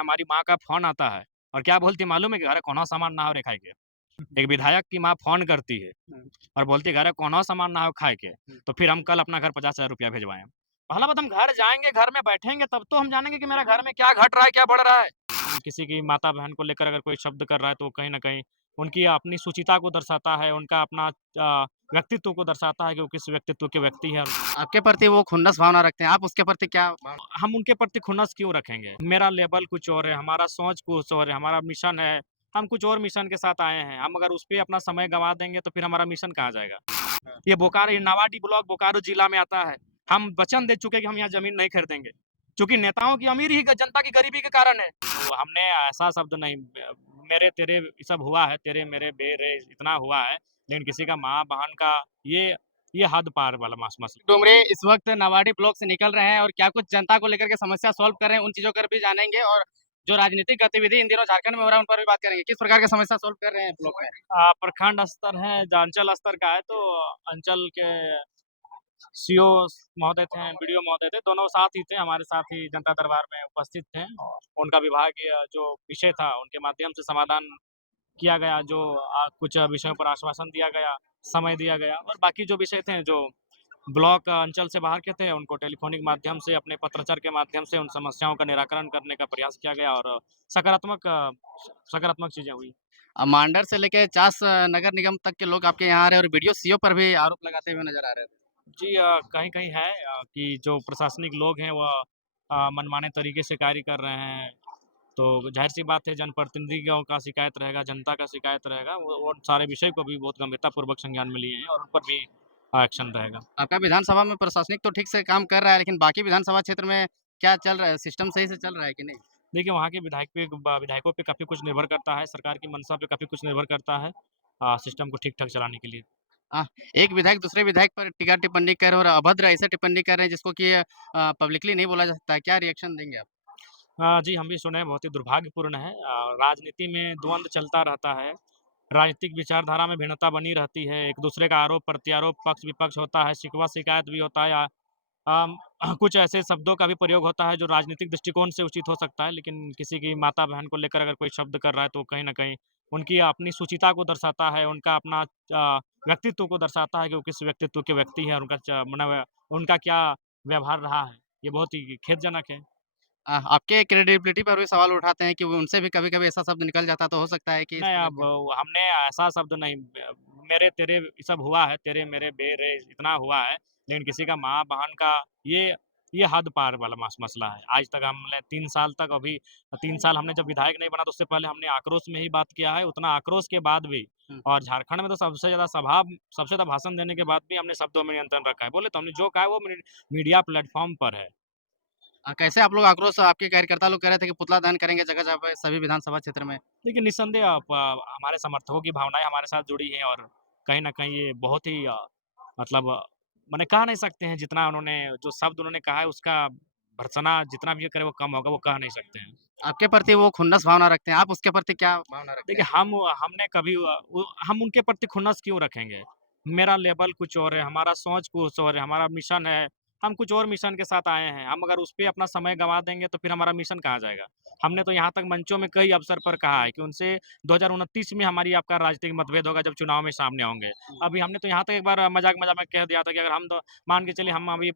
हमारी माँ का फ़ोन आता है और क्या बोलती है मालूम है कि "घरे कौनो सामान ना हो रे खाए के।" एक विधायक की माँ फ़ोन करती है और बोलती है घरे कौनो सामान ना हो खाए के, तो फिर हम कल अपना घर 50,000 रुपया भिजवाएँ। पहला बात हम घर जाएँगे, घर में बैठेंगे तब तो हम जानेंगे कि मेरा घर में क्या घट रहा है, क्या बढ़ रहा है। किसी की माता-बहन को लेकर अगर कोई शब्द कर रहा है तो कहीं न कहीं उनकी अपनी सुचिता को दर्शाता है, उनका अपना व्यक्तित्व को दर्शाता है कि वो किस व्यक्तित्व के व्यक्ति हैं। आपके प्रति वो खुन्नस भावना रखते हैं, आप उसके प्रति क्या भावना हम उनके प्रति खुन्नस क्यों रखेंगे? मेरा लेवल कुछ और है, हमारा सोच कुछ और है, हमारा मिशन है, हम कुछ और मिशन के साथ आए हैं। हम अगर उस पे अपना समय गँवा देंगे तो फिर हमारा मिशन कहाँ जाएगा? ये नावाडी ब्लॉक बोकारो जिला में आता है। हम वचन दे चुके हैं कि हम यहाँ ज़मीन नहीं खरीदेंगे, क्योंकि नेताओं की अमीरी ही जनता की गरीबी के कारण है। तो हमने ऐसा शब्द नहीं मेरे तेरे ये सब हुआ है, तेरे मेरे बेरे इतना हुआ है, लेकिन किसी का माँ-बहन का ये ये हद पार वाला मसला। डुमरे इस वक्त नवाड़ी ब्लॉक से निकल रहे हैं और क्या कुछ जनता को लेकर के समस्या सॉल्व कर रहे हैं, उन चीज़ों पर भी जानेंगे और जो राजनीतिक गतिविधि इन दिनों झारखंड में हो रहा है, उन पर भी बात करेंगे। किस प्रकार की समस्या सॉल्व कर रहे हैं ब्लॉक में? प्रखंड स्तर है, जो अंचल स्तर का है तो अंचल के सीओ महोदय थे, बीडीओ महोदय थे, दोनों साथ ही थे, हमारे साथ ही जनता दरबार में उपस्थित थे और उनका विभागीय जो विषय था, उनके माध्यम से समाधान किया गया, जो कुछ विषयों पर आश्वासन दिया गया, समय दिया गया और बाकी जो विषय थे, जो ब्लॉक अंचल से बाहर के थे, उनको टेलीफ़ोनिक माध्यम से, अपने पत्राचार के माध्यम से उन समस्याओं का निराकरण करने का प्रयास किया गया और सकारात्मक चीज़ें हुई। मांडर से लेके चास नगर निगम तक के लोग आपके यहाँ आ रहे हैं और वीडियो सीओ पर भी आरोप लगाते हुए नजर आ रहे थे। जी कहीं-कहीं है कि जो प्रशासनिक लोग हैं वह मनमाने तरीके से कार्य कर रहे हैं। तो ज़ाहिर-सी बात है जनप्रतिनिधियों का शिकायत रहेगा, जनता का शिकायत रहेगा, वो सारे विषय को भी बहुत गंभीरतापूर्वक संज्ञान में लिए हैं और उन पर भी एक्शन रहेगा। आपका विधानसभा में प्रशासनिक तो ठीक से काम कर रहा है, लेकिन बाकी विधानसभा क्षेत्र में क्या चल रहा है? सिस्टम सही से चल रहा है कि नहीं? देखिए वहाँ के विधायकों पे काफ़ी कुछ निर्भर करता है, सरकार की मंशा पे काफ़ी कुछ निर्भर करता है सिस्टम को ठीक-ठाक चलाने के लिए। अ, एक विधायक दूसरे विधायक पर टिप्पणी कर रहे हैं और अभद्र ऐसे टिप्पणी कर रहे हैं जिसको कि पब्लिकली नहीं बोला जा सकता है। क्या रिएक्शन देंगे आप? जी, हम भी सुने हैं, बहुत ही दुर्भाग्यपूर्ण है। राजनीति में द्वंद चलता रहता है, राजनीतिक विचारधारा में भिन्नता बनी रहती है, एक-दूसरे का आरोप-प्रत्यारोप, पक्ष-विपक्ष होता है, शिकवा-शिकायत भी होता है अम, कुछ ऐसे शब्दों का भी प्रयोग होता है जो राजनीतिक दृष्टिकोण से उचित हो सकता है, लेकिन किसी की माता-बहन को लेकर अगर कोई शब्द कर रहा है तो कहीं न कहीं उनकी अपनी सुचिता को दर्शाता है, उनका अपना व्यक्तित्व को दर्शाता है कि वो किस व्यक्तित्व के व्यक्ति हैं और उनका क्या व्यवहार रहा है। ये बहुत ही खेदजनक है। आपके क्रेडिबिलिटी पर भी सवाल उठाते हैं कि वो उनसे भी कभी-कभी ऐसा शब्द निकल जाता तो हो सकता है कि इस नहीं, तरह अब के हमने ऐसा शब्द नहीं मेरे तेरे ये सब हुआ है, तेरे मेरे बेरे इतना हुआ है, लेकिन किसी का माँ-बहन का ये ये हद पार वाला मसला है। आज तक हमने 3 साल तक अभी 3 साल हमने जब विधायक नहीं बना तो उससे पहले हमने आक्रोश में ही बात किया है, उतना आक्रोश के बाद भी हुँ। और झारखंड में तो सबसे ज़्यादा भाषण देने के बाद भी हमने शब्दों में नियंत्रण रखा है। बोले तो हमने जो कहा है वो मीडिया प्लेटफ़ॉर्म पर है। कैसे आप लोग आक्रोश आपके कार्यकर्ता लोग कह रहे थे कि पुतला दहन करेंगे जगह-जगह पे सभी विधानसभा क्षेत्र में। देखिए निस्संदेह हमारे समर्थकों की भावनाएँ हमारे साथ जुड़ी हैं और कहीं न कहीं ये बहुत ही मतलब माने कह नहीं सकते हैं जितना उन्होंने जो शब्द उन्होंने कहा है उसका भर्त्सना जितना भी करे वो कम होगा, वो कह नहीं सकते हैं। आपके प्रति वो खुन्नस भावना रखते हैं, आप उसके प्रति क्या भावना रखते देखिए हैं? हमने कभी हम उनके प्रति खुन्नस क्यों रखेंगे? मेरा लेवल कुछ और है, हमारा सोच कुछ और है, हमारा मिशन है, हम कुछ और मिशन के साथ आए हैं। हम अगर उस पे अपना समय गँवा देंगे तो फिर हमारा मिशन कहाँ जाएगा? हमने तो यहाँ तक मंचों में कई अवसर पर कहा है कि उनसे 2029 में हमारी आपका राजनीतिक मतभेद होगा जब चुनाव में सामने होंगे। अभी हमने तो यहाँ तक एक बार मज़ाक-मज़ाक में कह दिया था कि अगर हम तो मान के चलिए हम अभी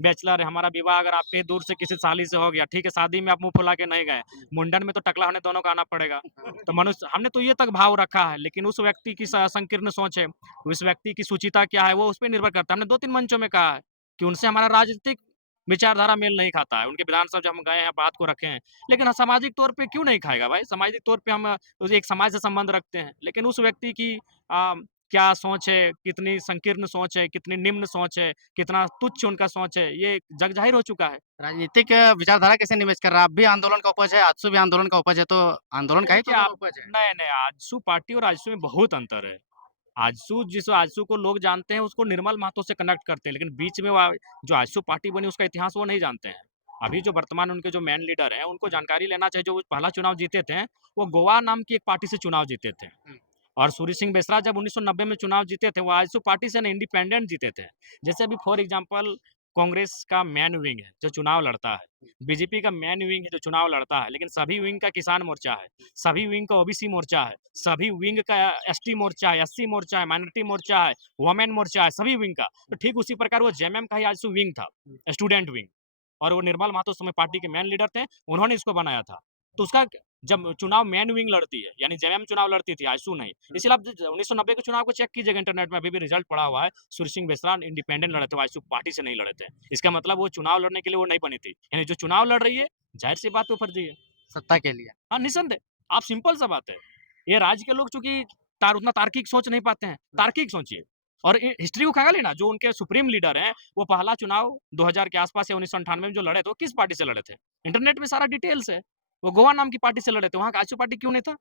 बैचलर हैं, हमारा विवाह अगर आपके दूर से किसी साली से हो गया, ठीक है, शादी में आप मुँह फुला के नहीं गए, मुंडन में तो टकला होने दोनों को आना पड़ेगा। तो मनुष्य हमने तो ये तक भाव रखा है, लेकिन उस व्यक्ति की संकीर्ण सोच है, उस व्यक्ति की सुचिता क्या है, वो उस पे निर्भर करता है। हमने 2-3 मंचों में कहा है कि उनसे हमारा राजनीतिक विचारधारा मेल नहीं खाता है। उनके विधानसभा जब हम गए हैं, बात को रखे हैं, लेकिन सामाजिक तौर पे क्यों नहीं खाएगा भाई? सामाजिक तौर पे हम एक समाज से संबंध रखते हैं, लेकिन उस व्यक्ति की क्या सोच है, कितनी संकीर्ण सोच है, कितनी निम्न सोच है, कितना तुच्छ उनका सोच है, ये जग ज़ाहिर हो चुका है। राजनीतिक विचारधारा कैसे निवेश कर रहा है? आप भी आंदोलन का उपज है, आजसू भी आंदोलन का उपज है, तो आंदोलन का ही तो देखिए दोनों आप उपज है। नहीं, नहीं, आजसू पार्टी और आजसू में बहुत अंतर है। आजसू को लोग जानते हैं, उसको निर्मल महतो से कनेक्ट करते हैं, लेकिन बीच में जो आजसू पार्टी बनी उसका इतिहास वो नहीं जानते हैं। अभी जो वर्तमान उनके जो मेन लीडर हैं, उनको जानकारी लेना चाहिए, जो पहला चुनाव जीते थे, वो गोवा नाम की एक पार्टी से चुनाव जीते थे। हुँ। और सूर्य सिंह बेसरा जब 1990 में चुनाव जीते थे, वो आजसू पार्टी से नहीं इंडिपेंडेंट जीते थे। जैसे अभी फॉर एग्ज़ाम्पल कांग्रेस का मेन विंग है जो चुनाव लड़ता है, बीजेपी का मेन विंग है जो चुनाव लड़ता है, लेकिन सभी विंग का किसान मोर्चा है, सभी विंग का ओबीसी मोर्चा है, सभी विंग का एसटी मोर्चा है, एससी मोर्चा है, माइनॉरिटी मोर्चा है, वुमेन मोर्चा है, सभी विंग का। तो ठीक उसी प्रकार वो जेएमएम का ही आजसू विंग था, स्टूडेंट विंग, और वो निर्मल महतो उस समय पार्टी के मेन लीडर थे, उन्होंने इसको बनाया था। तो उसका जब चुनाव मेन विंग लड़ती है, यानी जेएमएम चुनाव लड़ती थी, आजसू नहीं। इसलिए आप 1990 के चुनाव को चेक कीजिएगा इंटरनेट में, अभी भी रिजल्ट पड़ा हुआ है। सूर्य सिंह बेसरा इंडिपेंडेंट लड़े थे, आजसू पार्टी से नहीं लड़े थे। इसका मतलब वो चुनाव लड़ने के लिए वो नहीं बनी थी। यानी जो चुनाव लड़ रही है, जाहिर सी बात वो फर्जी है। सत्ता के लिए। हाँ, निसंदेह। आप सिंपल सा बात है। ये राज्य के लोग चूँकि उतना तार्किक सोच नहीं पाते हैं, तार्किक सोचिए। और हिस्ट्री को खंगालिए ना, जो उनके सुप्रीम लीडर हैं, वो पहला चुनाव 2000 के आसपास या 1998 में जो लड़े थे, वो किस पार्टी से लड़े थे? इंटरनेट में सारा डिटेल्स है। वो गोवा नाम की पार्टी से लड़े थे, वहाँ का आजसू पार्टी क्यों नहीं था?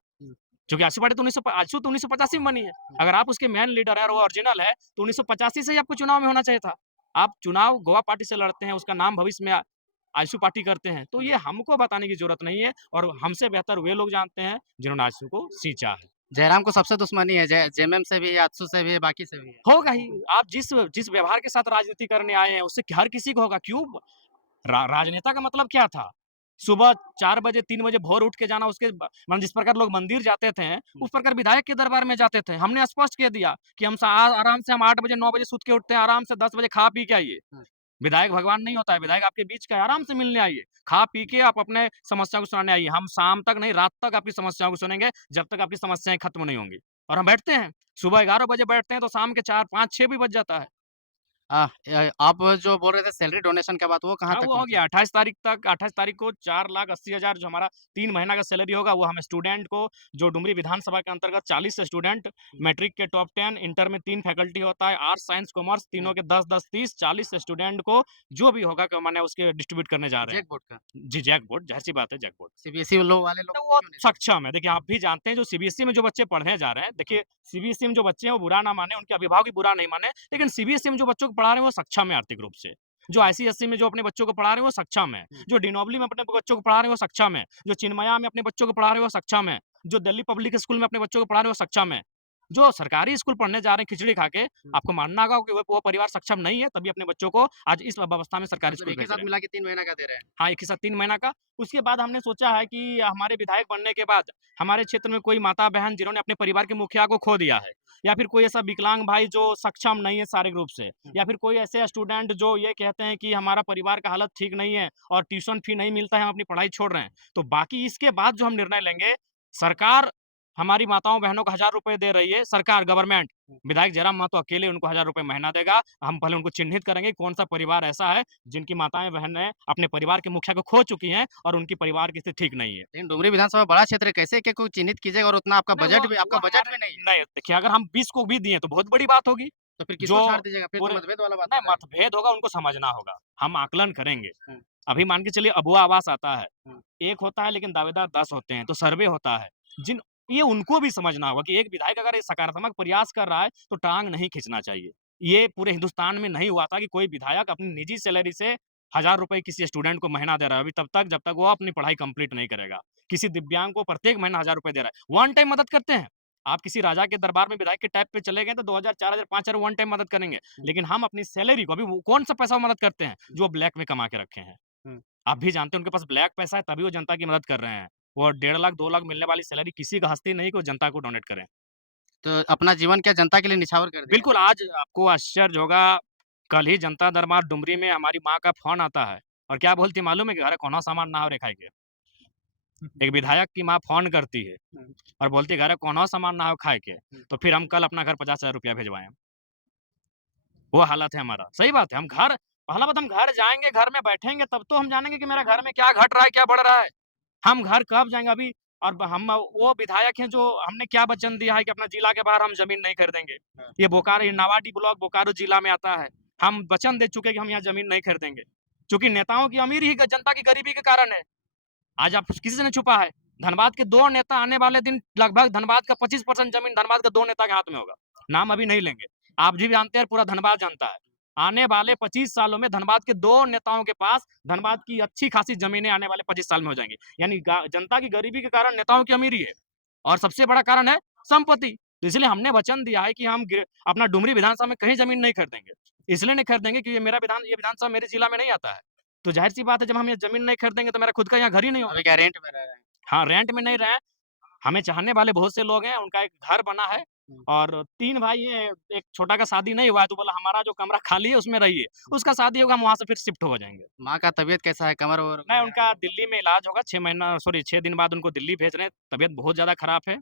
क्योंकि आजसू पार्टी तो आजसू तो 1985 में बनी है। अगर आप उसके मेन लीडर हैं और वो ओरिजिनल है, तो 1985 से ही आपको चुनाव में होना चाहिए था। आप चुनाव गोवा पार्टी से लड़ते हैं, उसका नाम भविष्य में आजसू पार्टी करते हैं, तो ये हमको बताने की ज़रूरत नहीं है, और हमसे बेहतर वे लोग जानते हैं, जिन्होंने आजसू को सींचा है। जयराम को सबसे दुश्मनी है, जेएमएम से भी है, आजसू से भी है, बाकी से भी है। होगा ही। आप जिस जिस व्यवहार के साथ राजनीति करने आए हैं, उससे हर किसी को होगा। क्यों? राजनेता का मतलब क्या था? सुबह 4 बजे 3 बजे भोर उठ के जाना, उसके मतलब जिस प्रकार लोग मंदिर जाते थे, उस प्रकार विधायक के दरबार में जाते थे। हमने स्पष्ट कह दिया कि आराम से हम 8 बजे 9 बजे सूत के उठते हैं, आराम से 10 बजे खा पी के आइए। विधायक भगवान नहीं होता है, विधायक आपके बीच का है, आराम से मिलने आइए। खा पी के आप अपने समस्या को सुनाने आइए। हम शाम तक नहीं, रात तक आपकी समस्याओं को सुनेंगे, जब तक आपकी समस्याएँ खत्म नहीं होंगी। और हम बैठते हैं, सुबह 11 बजे बैठते हैं, तो शाम के 4, 5, 6 भी बज जाता है। आप जो बोल रहे थे सैलरी डोनेशन का बात, वो कहाँ हाँ, तक वो हो पहुँचा? गया 28 तारीख तक। 28 तारीख को 4,80,000 जो हमारा 3 महीना का सैलरी होगा, वो हम स्टूडेंट को, जो डुमरी विधानसभा के अंतर्गत 40 स्टूडेंट, मैट्रिक के टॉप 10, इंटर में 3 फैकल्टी होता है, आर्ट्स, साइंस, कॉमर्स तीनों के 10-10, 30, 40 स्टूडेंट को जो भी होगा क माने उसके डिस्ट्रीब्यूट करने जा रहे हैं। जैक बोर्ड का? जी, जैकबोर्ड, ज़ाहिर-सी बात है जैकबोर्ड। सीबीएसई वाले तो लोगों को वो क्यों नहीं दे सक्षम है। देखिए, आप भी जानते हैं जो सीबीएसई में जो बच्चे पढ़ने जा रहे हैं, देखिए सीबीएसई में जो बच्चे हैं वो बुरा ना माने, उनके अभिभावक भी बुरा नहीं माने, लेकिन सीबीएसई में जो बच्चों को पढ़ा रहे हैं वो सक्षम है आर्थिक रूप से। जो आईसीएसई में जो अपने बच्चों को पढ़ा रहे हैं वो सक्षम है। जो डिनोबली में अपने बच्चों को पढ़ा रहे हैं वो सक्षम है। जो चिन्मया में अपने बच्चों को पढ़ा रहे हैं वो सक्षम है। जो दिल्ली पब्लिक स्कूल में अपने बच्चों को पढ़ा रहे हैं वो सक्षम है। जो सरकारी स्कूल पढ़ने जा रहे हैं खिचड़ी खा के, आपको मानना होगा कि वो परिवार सक्षम नहीं है, तभी अपने बच्चों को आज इस अवस्था में सरकारी मतलब स्कूल एक ही भेज रहे साथ हैं। मिला के 3 महीना का दे रहे हैं। हाँ, एक ही साथ 3 महीना का। उसके बाद हमने सोचा है कि हमारे विधायक बनने के बाद हमारे क्षेत्र में कोई माता-बहन जिन्होंने अपने परिवार के मुखिया को खो दिया है, या फिर कोई ऐसा विकलांग भाई जो सक्षम नहीं है शारीरिक रूप से, या फिर कोई ऐसे स्टूडेंट जो ये कहते हैं कि हमारा परिवार का हालत ठीक नहीं है और ट्यूशन फी नहीं मिलता है, हम अपनी पढ़ाई छोड़ रहे हैं। तो बाकी इसके बाद जो हम निर्णय लेंगे, सरकार हमारी माताओं-बहनों को ₹1000 दे रही है, सरकार गवर्नमेंट, विधायक जयराम महतो अकेले उनको ₹1000 महीना देगा। हम पहले उनको चिन्हित करेंगे कौन-सा परिवार ऐसा है जिनकी माताएँ-बहनें अपने परिवार के मुखिया को खो चुकी हैं और उनकी परिवार की स्थिति ठीक नहीं है। लेकिन डुमरी विधानसभा बड़ा क्षेत्र है, कैसे क्या कोई चिन्हित कीजिएगा और उतना आपका नहीं, आपका वो बजट हमारे भी नहीं है। नहीं, देखिए अगर हम 20 को भी दिए तो बहुत बड़ी बात होगी। तो फिर जो किसको छाड़ दीजिएगा? फिर तो पूरे मतभेद वाला बात हो नहीं, जाएगा। मतभेद होगा उनको समझना होगा। हम आकलन करेंगे। हुँ, अभी मान के चलिए अबुआ आवास आता है। हुँ, 1 होता है लेकिन दावेदार 10 होते हैं, तो सर्वे होता है। जिन ये उनको भी समझना होगा कि एक विधायक अगर ये सकारात्मक प्रयास कर रहा है, तो टाँग नहीं खींचना चाहिए। ये पूरे हिंदुस्तान में नहीं हुआ था कि कोई विधायक अपनी निजी सैलरी से ₹1000 किसी स्टूडेंट को महीना दे रहा है, अभी तब तक जब तक वो अपनी पढ़ाई कंप्लीट नहीं करेगा। किसी दिव्यांग को प्रत्येक महीना ₹1000 दे रहा है। वन टाइम मदद करते हैं। आप किसी राजा के दरबार में विधायक के टाइप पे चले गए तो 2000, 4000, 5000 वन टाइम मदद करेंगे। लेकिन हम अपनी सैलरी को अभी वो कौन-सा पैसा वो मदद करते हैं, जो वो ब्लैक में कमा के रखे हैं। हुँ। आप भी जानते हैं उनके पास ब्लैक पैसा है तभी वो जनता की मदद कर रहे हैं। वो 1.5 लाख 2 लाख मिलने वाली सैलरी किसी का हस्ती नहीं कि वो जनता को डोनेट करें। तो अपना जीवन क्या जनता के लिए निछावर कर दिया? बिल्कुल, आज आपको आश्चर्य होगा, कल ही जनता दरबार डुमरी में हमारी माँ का फ़ोन आता है और क्या बोलती है मालूम है कि, "अरे कौनो सामान ना हो रे खाए के।" एक विधायक की माँ फ़ोन करती है हुँ, और बोलती है, "अरे कौनो सामान ना हो खाए के।" हुँ। तो फिर हम कल अपना घर ₹50,000 भिजवाएँ। वो हालत है हमारा। सही बात है, हम घर पहला बात हम घर जाएँगे, घर में बैठेंगे तब तो हम जानेंगे कि मेरा घर में क्या घट रहा है, क्या बढ़ रहा है। हम घर कब जाएँगे अभी, और हम वो विधायक हैं जो हमने क्या वचन दिया है कि अपना जिला के बाहर हम ज़मीन नहीं खरीदेंगे। हाँ। ये नावाडी ब्लॉक बोकारो जिला में आता है। हम वचन दे चुके हैं कि हम यहाँ ज़मीन नहीं खरीदेंगे। चूँकि नेताओं की अमीरी ही जनता की गरीबी के कारण है। आज आप किसी से नहीं छुपा है। धनबाद के 2 नेता आने वाले दिन लगभग धनबाद का 25% ज़मीन धनबाद के 2 नेता के हाथ में होगा। नाम अभी नहीं लेंगे। आप भी जानते हैं, पूरा धनबाद जानता है। आने वाले 25 सालों में धनबाद के 2 नेताओं के पास धनबाद की अच्छी खासी ज़मीनें आने वाले 25 साल में हो जाएँगी। यानी गा जनता की गरीबी के कारण नेताओं की अमीरी है, और सबसे बड़ा कारण है संपत्ति। तो इसलिए हमने वचन दिया है कि हम अपना डुमरी विधानसभा में कहीं ज़मीन नहीं खरीदेंगे। इसलिए नहीं खरीदेंगे कि ये विधानसभा मेरे जिला में नहीं आता है। तो ज़ाहिर-सी बात है जब हम ये ज़मीन नहीं खरीदेंगे तो मेरा खुद का यहाँ घर ही नहीं होगा। अभी क्या रेंट में रह रहे हैं? हाँ, रेंट में नहीं रहे हैं, हमें चाहने वाले बहुत से लोग हैं, उनका एक घर बना है हुँ। और 3 भाई हैं, एक छोटा का शादी नहीं हुआ है तो बोला हमारा जो कमरा खाली है उसमें रहिए। उसका शादी होगा हम वहाँ से फिर शिफ्ट हो जाएँगे। माँ का तबीयत कैसा है? कमर-वमर नहीं, वगैरह? उनका दिल्ली में इलाज होगा 6 दिन बाद उनको दिल्ली भेज रहे हैं, तबीयत बहुत ज़्यादा खराब है।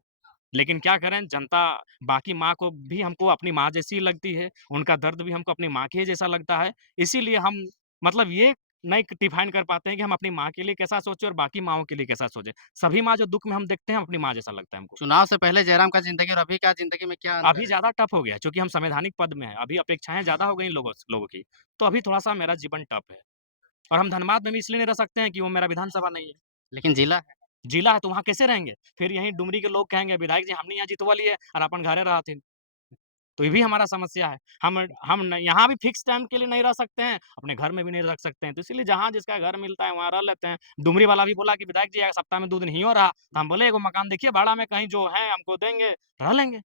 लेकिन क्या करें जनता बाकी माँ को भी हमको अपनी माँ जैसी ही लगती है, उनका दर्द भी हमको अपनी माँ के जैसा लगता है। इसीलिए हम मतलब ये नहीं डिफाइन कर पाते हैं कि हम अपनी माँ के लिए कैसा सोचें और बाकी माँओं के लिए कैसा सोचें। सभी माँ जो दुःख में हम देखते हैं, अपनी माँ जैसा लगता है हमको। चुनाव से पहले जयराम का ज़िंदगी और अभी का ज़िंदगी में क्या अभी अंतर है? ज़्यादा टफ़ हो गया है, चूँकि हम संवैधानिक पद में हैं, अभी अपेक्षाएँ ज़्यादा हो गई लोगों की, तो अभी थोड़ा-सा मेरा जीवन टफ़ है। और हम धनबाद में भी इसलिए नहीं रह सकते हैं कि वो मेरा विधानसभा नहीं है। लेकिन जिला है। जिला है तो वहाँ कैसे रहेंगे? फिर यहीं डुमरी के लोग कहेंगे विधायक जी हमनी यहाँ जितवा लिए और अपन घरे रहथिन। तो ये भी हमारा समस्या है। हम न यहाँ भी फिक्स टाइम के लिए नहीं रह सकते हैं, अपने घर में भी नहीं रह सकते हैं। तो इसीलिए जहाँ जिसका घर मिलता है वहाँ रह लेते हैं। डुमरी वाला भी बोला कि विधायक जी सप्ताह में 2 दिन हियों रहा। तो हम बोले एगो मकान देखिए भाड़ा में कहीं जो है हमको देंगे, रह लेंगे।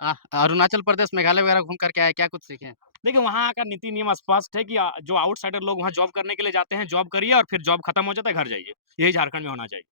अरुणाचल प्रदेश, मेघालय वगैरह घूम कर के आए, क्या कुछ सीखे? देखिए वहाँ का नीति नियम स्पष्ट है कि जो आउटसाइडर लोग वहाँ जॉब करने के लिए जाते हैं, जॉब करिए और फिर जॉब खत्म हो जाता है, घर जाइए। यही झारखंड में होना चाहिए।